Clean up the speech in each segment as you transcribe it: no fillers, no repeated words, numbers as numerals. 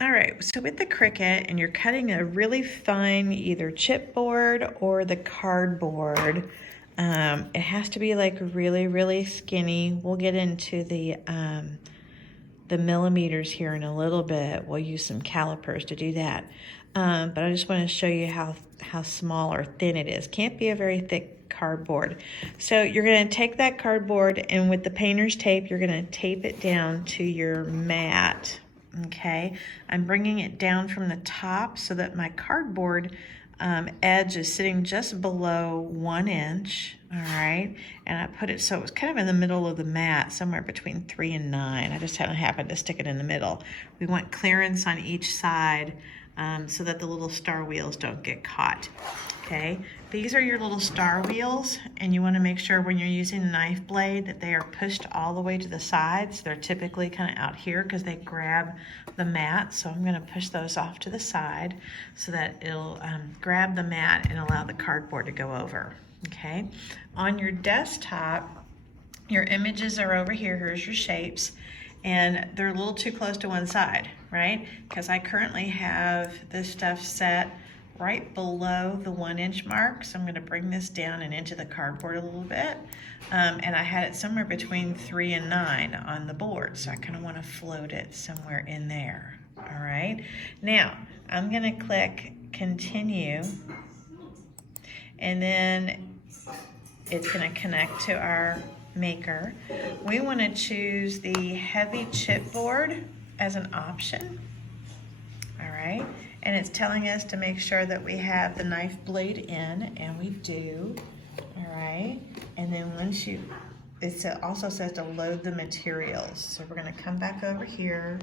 All right, so with the Cricut, and you're cutting a really fine either chipboard or the cardboard, it has to be like really, really skinny. We'll get into the millimeters here in a little bit. We'll use some calipers to do that. But I just want to show you how small or thin it is. Can't be a very thick cardboard. So you're going to take that cardboard, and with the painter's tape, you're going to tape it down to your mat. Okay, I'm bringing it down from the top so that my cardboard edge is sitting just below 1 inch. All right, and I put it so it was kind of in the middle of the mat, somewhere between 3 and 9. I just happened to stick it in the middle. We want clearance on each side so that the little star wheels don't get caught. Okay, these are your little star wheels, and you want to make sure when you're using the knife blade that they are pushed all the way to the sides. They're typically kind of out here because they grab the mat, so I'm going to push those off to the side so that it'll grab the mat and allow the cardboard to go over. Okay, on your desktop, your images are over here. Here's your shapes, and they're a little too close to one side, right? Because I currently have this stuff set right below the 1 inch mark. So I'm going to bring this down and into the cardboard a little bit. And I had it somewhere between 3 and 9 on the board. So I kind of want to float it somewhere in there. All right. Now I'm going to click continue. And then it's going to connect to our maker. We want to choose the heavy chipboard as an option. All right. And it's telling us to make sure that we have the knife blade in, and we do. All right. And then once it also says to load the materials. So we're going to come back over here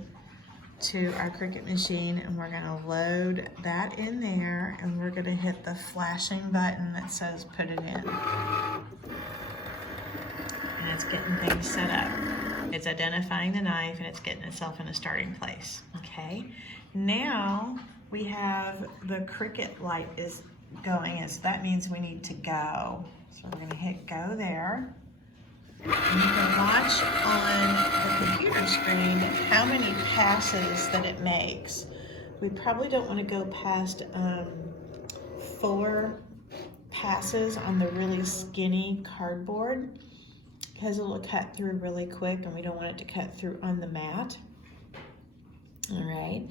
to our Cricut machine, and we're going to load that in there, and we're going to hit the flashing button that says put it in. And it's getting things set up. It's identifying the knife, and it's getting itself in a starting place. Okay. Now we have the Cricut light is going, so that means we need to go. So we're going to hit go there. And you can watch on the computer screen how many passes that it makes. We probably don't want to go past 4 passes on the really skinny cardboard because it'll cut through really quick, and we don't want it to cut through on the mat. All right,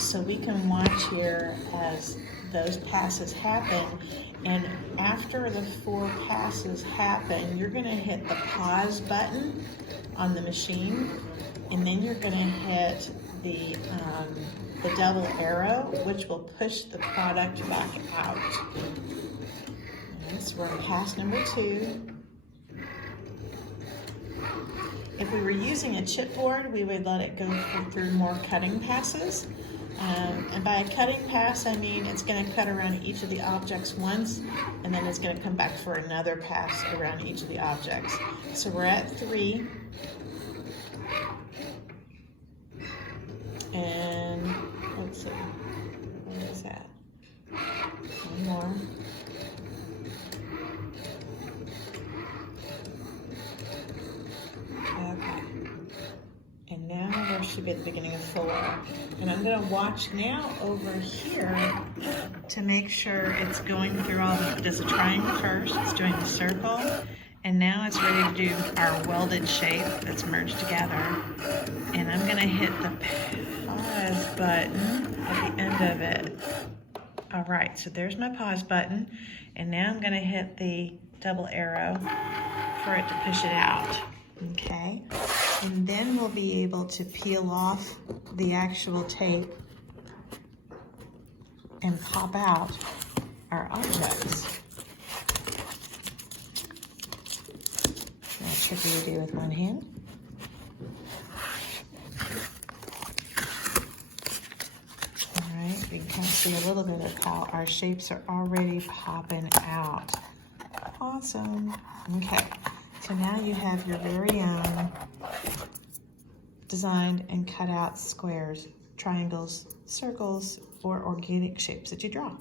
so we can watch here as those passes happen, and after the 4 passes happen, you're going to hit the pause button on the machine, and then you're going to hit the double arrow, which will push the product back out. And so we're on pass number 2. If we were using a chipboard, we would let it go through more cutting passes. And by a cutting pass, I mean it's going to cut around each of the objects once, and then it's going to come back for another pass around each of the objects. So we're at 3. And let's see, where is that? 1 more. Okay, and now there should be at the beginning of 4. And I'm going to watch now over here to make sure it's going through all the, it does a triangle first, it's doing the circle, and now it's ready to do our welded shape that's merged together. And I'm going to hit the pause button at the end of it. All right, so there's my pause button, and now I'm going to hit the double arrow for it to push it out. Okay, and then we'll be able to peel off the actual tape and pop out our objects. That's tricky to do with one hand. All right, we can kind of see a little bit of how our shapes are already popping out. Awesome. Okay. So now you have your very own designed and cut out squares, triangles, circles, or organic shapes that you draw.